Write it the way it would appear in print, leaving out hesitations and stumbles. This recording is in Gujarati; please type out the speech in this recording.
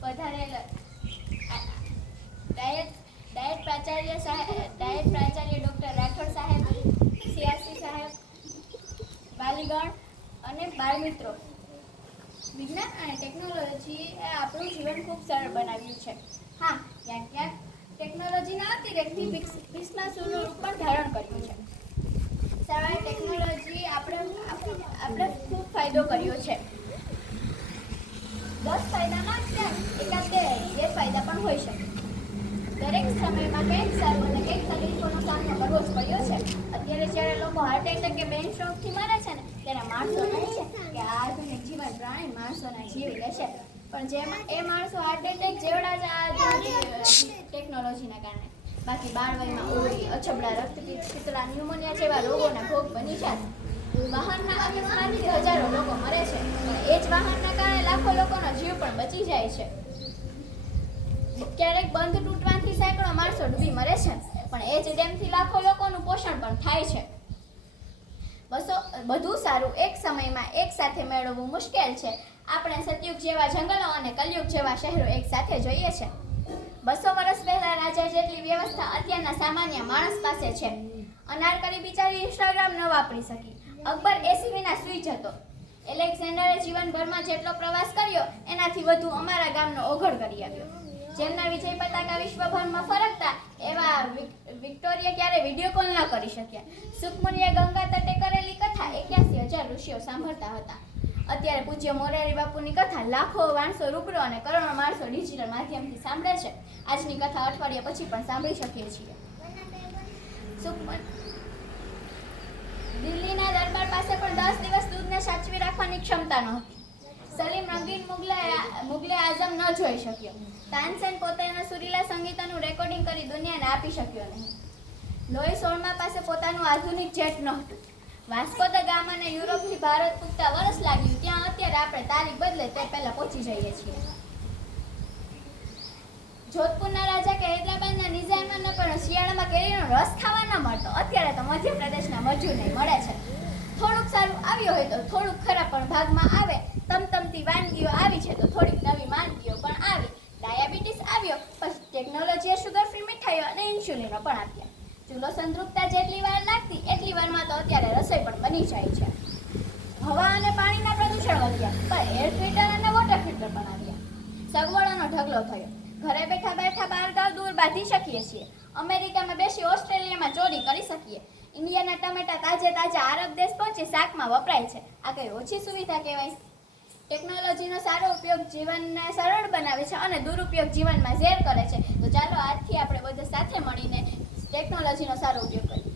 પધારેલ ડાયટ પ્રાચાર્ય ડૉક્ટર રાઠોડ સાહેબ, સિયાસી સાહેબ, વાલીગણ અને બાળમિત્રો, વિજ્ઞાન અને ટેકનોલોજીએ આપણું જીવન ખૂબ સરળ બનાવ્યું છે. હા, ક્યાંક ક્યાંક ટેકનોલોજીના અતિરેકથી ભીષ્માસુરનું રૂપ પણ ધારણ કર્યું છે. સવારે ટેકનોલોજી આપણે ખૂબ ફાયદો કર્યો છે. 10 ફાયદામાં એકાદ બે ગેરફાયદા પણ હોઈ શકે. દરેક સમયમાં કંઈક સારું અને કંઈક તકલીફોનો સામનો કરવો જ પડ્યો છે. અત્યારે જ્યારે લોકો હાર્ટ એટેક કે બ્રેઇન સ્ટ્રોકથી મરે છે ને, ત્યારે માણસો કહે છે કે આ આધુનિક જીવન પ્રાણી માણસોના જીવી લેશે. પણ જેમાં એ માણસો હાર્ટ એટેક જેવડા જ આ ટેકનોલોજીના કારણે. બાકી બાળવયમાં ઓળી, અછબડા, રક્તપિત્ત, શીતળા, ન્યુમોનિયા જેવા રોગોના ભોગ બની જાય. વાહનના અકસ્માતથી હજારો લોકો મરે છે, પણ એ જ વાહનના કારણે લાખો લોકોનો જીવ પણ બચી જાય છે. ક્યારેક બંધ તૂટવાથી સેંકડો માણસો ડૂબી મરે છે, પણ એ જ ડેમથી લાખો લોકોનું પોષણ પણ થાય છે. બધું સારું એક સમયમાં એક સાથે મેળવવું મુશ્કેલ છે. આપણે સતયુગ જેવા જંગલો અને કલયુગ જેવા શહેરો એક સાથે જોઈએ છે. 200 વર્ષ પહેલા રાજા જેટલી વ્યવસ્થા અત્યારના સામાન્ય માણસ પાસે છે. અનારકલી બિચારી ઇન્સ્ટાગ્રામ ન વાપરી શકી. અકબર એસી વિના સૂઈ જતો. એલેક્ઝાન્ડરે જીવનભરમાં જેટલો પ્રવાસ કર્યો એનાથી વધુ અમારા ગામનો ઓઘડ કરી આવ્યો. જેમના વિજય પતાકા વિશ્વભરમાં ફરકતા એવા વિક્ટોરિયા ક્યારે વિડીયો કોલ ન કરી શક્યા. સુખમુનિએ ગંગા તટે કરેલી કથા 81,000 ઋષિઓ સાંભળતા હતા. અત્યારે પૂજ્ય મોરારી બાપુની કથા લાખો માણસો રૂબરૂ અને કરોડો માણસો ડિજિટલ માધ્યમથી સાંભળે છે. આજની કથા અઠવાડિયા પછી પણ સાંભળી શકીએ છીએ. દિલ્હીના દરબાર પાસે પણ 10 દિવસ દૂધને સાચવી રાખવાની ક્ષમતા નહોતી. સલીમ રંગીન મુગલે આઝમ ન જોઈ શક્યો. તાનસેન પોતાના સુરીલા સંગીતનું રેકોર્ડિંગ કરી દુનિયાને આપી શક્યો નહીં. લોહી સોળમા પાસે પોતાનું આધુનિક જેટ નહોતું. વાસ્કો દ ગામાને યુરોપથી ભારત પૂગતા વર્ષ લાગ્યું, ત્યાં અત્યારે આપણે તારીખ બદલે તે પહેલા પહોંચી જઈએ છીએ. જોધપુરના રાજા કે હૈદરાબાદના નિઝામને પણ શિયાળામાં કેરીનો રસ ખાવા ન મળતો. અત્યારે તો મધ્યપ્રદેશના મજૂરને મળે છે. થોડુંક સારું આવ્યું હોય તો થોડુંક ખરાબ પણ ભાગમાં આવે. તમતમતી વાનગીઓ આવી છે તો થોડીક નવી વાનગીઓ પણ આવી. ડાયાબિટીસ આવ્યો પછી ટેકનોલોજીએ સુગર ફ્રી મીઠાઈઓ અને ઇન્સ્યુલિનો પણ આપ્યા. ચૂલો સંતૃપ્તા જેટલી વાર લાગતી એટલી વારમાં તો અત્યારે રસોઈ પણ બની જાય છે. હવા અને પાણીના પ્રદૂષણ વધ્યા, પણ એર ફિલ્ટર અને વોટર ફિલ્ટર પણ આવ્યા. સગવડોનો ઢગલો થયો. ઘરે બેઠા બેઠા બહારગાવ દૂર બાંધી શકીએ છીએ. અમેરિકામાં બેસી ઓસ્ટ્રેલિયામાં ચોરી કરી શકીએ. ઇન્ડિયાના ટમેટા તાજે તાજા આરબ દેશ પહોંચી શાકમાં વપરાય છે. આ કઈ ઓછી સુવિધા કહેવાય? ટેકનોલોજીનો સારો ઉપયોગ જીવનને સરળ બનાવે છે અને દુરુપયોગ જીવનમાં ઝેર કરે છે. તો ચાલો આજથી આપણે બધા સાથે મળીને ટેકનોલોજીનો સારો ઉપયોગ કરીએ.